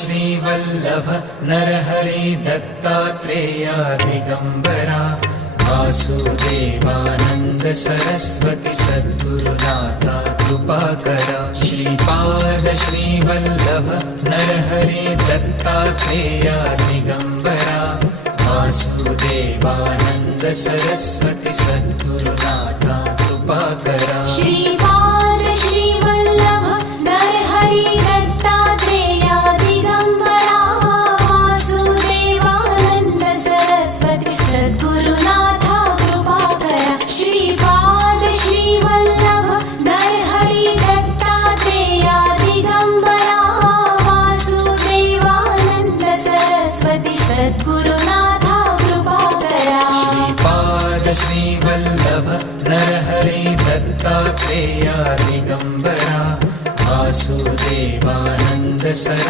Shrivallabh Narhari Dattatreya Digambara Vasudevanand Saraswati सद्गुरुनाथा कृपाकरा। Shripad Shrivallabh Narhari Dattatreya Digambara Vasudevanand Saraswati सद्गुरुनाथा कृपाकरा। Shripad Shrivallabh Narhari Dattatreya Digambara Vasudevanand Saraswati सद्गुरुनाथा कृपाकरा। Shripad Shrivallabh Narhari Dattatreya Digambara Vasudevanand Saraswati सद्गुरुनाथा कृपाकरा। Shripad Shrivallabh Narhari Dattatreya Digambara Vasudevanand